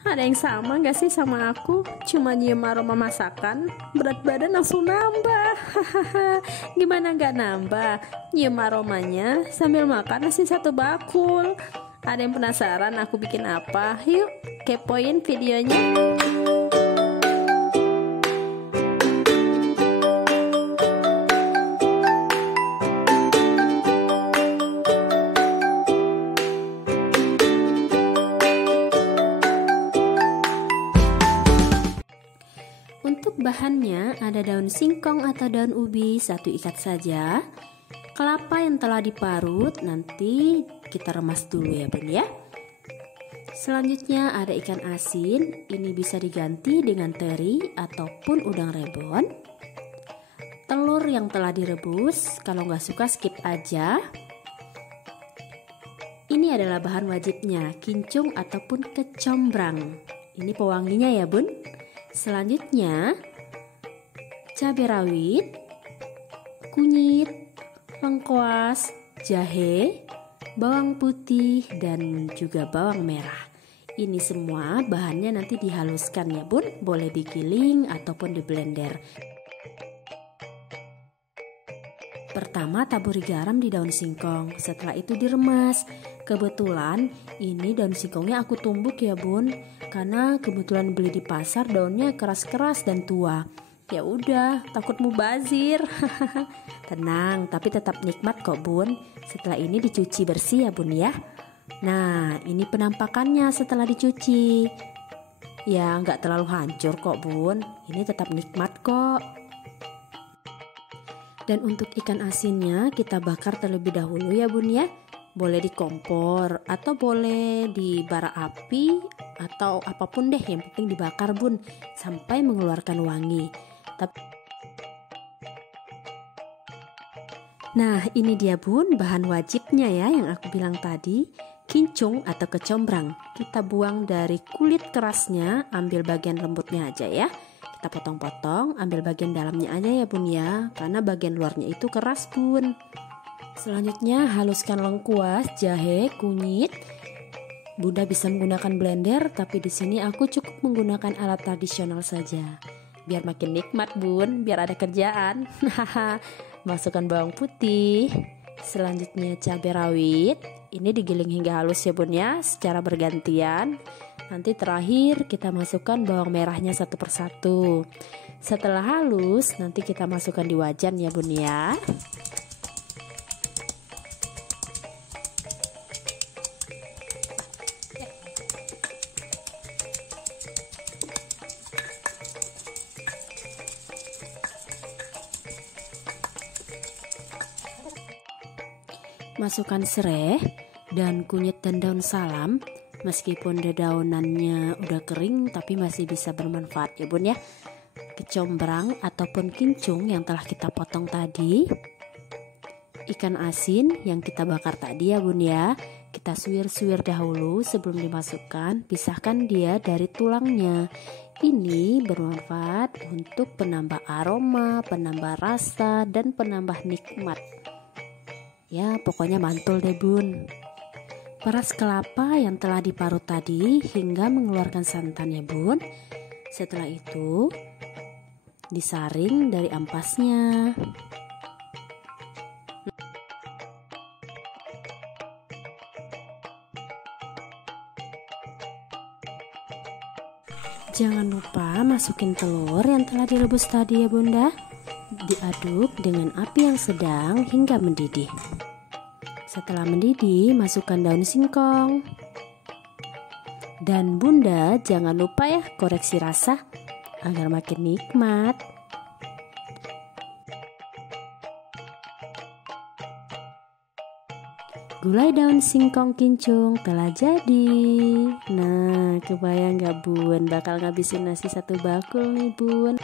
Ada yang sama gak sih sama aku? Cuma nyium aroma masakan, berat badan langsung nambah. Gimana gak nambah? Nyium aromanya sambil makan nasi satu bakul. Ada yang penasaran aku bikin apa? Yuk kepoin videonya. Untuk bahannya ada daun singkong atau daun ubi, satu ikat saja. Kelapa yang telah diparut nanti kita remas dulu ya bun ya. Selanjutnya ada ikan asin, ini bisa diganti dengan teri ataupun udang rebon. Telur yang telah direbus, kalau nggak suka skip aja. Ini adalah bahan wajibnya, kincung ataupun kecombrang. Ini pewanginya ya bun. Selanjutnya cabai rawit, kunyit, lengkuas, jahe, bawang putih, dan juga bawang merah. Ini semua bahannya nanti dihaluskan ya bun, boleh digiling ataupun di blender. Pertama taburi garam di daun singkong, setelah itu diremas. Kebetulan ini daun singkongnya aku tumbuk ya bun, karena kebetulan beli di pasar daunnya keras-keras dan tua. Ya udah, takut mubazir. Tenang, tapi tetap nikmat kok bun. Setelah ini dicuci bersih ya bun ya. Nah, ini penampakannya setelah dicuci. Ya nggak terlalu hancur kok bun, ini tetap nikmat kok. Dan untuk ikan asinnya kita bakar terlebih dahulu ya bun ya. Boleh di kompor atau boleh di bara api atau apapun deh, yang penting dibakar bun sampai mengeluarkan wangi. Nah ini dia bun bahan wajibnya ya yang aku bilang tadi, kincung atau kecombrang. Kita buang dari kulit kerasnya, ambil bagian lembutnya aja ya. Kita potong-potong, ambil bagian dalamnya aja ya bun ya, karena bagian luarnya itu keras bun. Selanjutnya haluskan lengkuas, jahe, kunyit. Bunda bisa menggunakan blender, tapi di sini aku cukup menggunakan alat tradisional saja. Biar makin nikmat bun, biar ada kerjaan. Masukkan bawang putih. Selanjutnya cabai rawit. Ini digiling hingga halus ya bun ya, secara bergantian. Nanti terakhir kita masukkan bawang merahnya satu persatu. Setelah halus, nanti kita masukkan di wajan ya bun ya. Masukkan serai dan kunyit dan daun salam. Meskipun dedaunannya udah kering tapi masih bisa bermanfaat ya bun ya. Kecombrang ataupun kincung yang telah kita potong tadi. Ikan asin yang kita bakar tadi ya bun ya. Kita suwir-suwir dahulu sebelum dimasukkan. Pisahkan dia dari tulangnya. Ini bermanfaat untuk penambah aroma, penambah rasa, dan penambah nikmat. Ya pokoknya mantul deh bun. Peras kelapa yang telah diparut tadi hingga mengeluarkan santan ya bun. Setelah itu disaring dari ampasnya. Jangan lupa masukin telur yang telah direbus tadi ya bunda. Diaduk dengan api yang sedang hingga mendidih. Setelah mendidih, masukkan daun singkong. Dan bunda jangan lupa ya koreksi rasa agar makin nikmat. Gulai daun singkong kincung telah jadi. Nah, kebayang gak bun? Bakal ngabisin nasi satu bakul nih bun.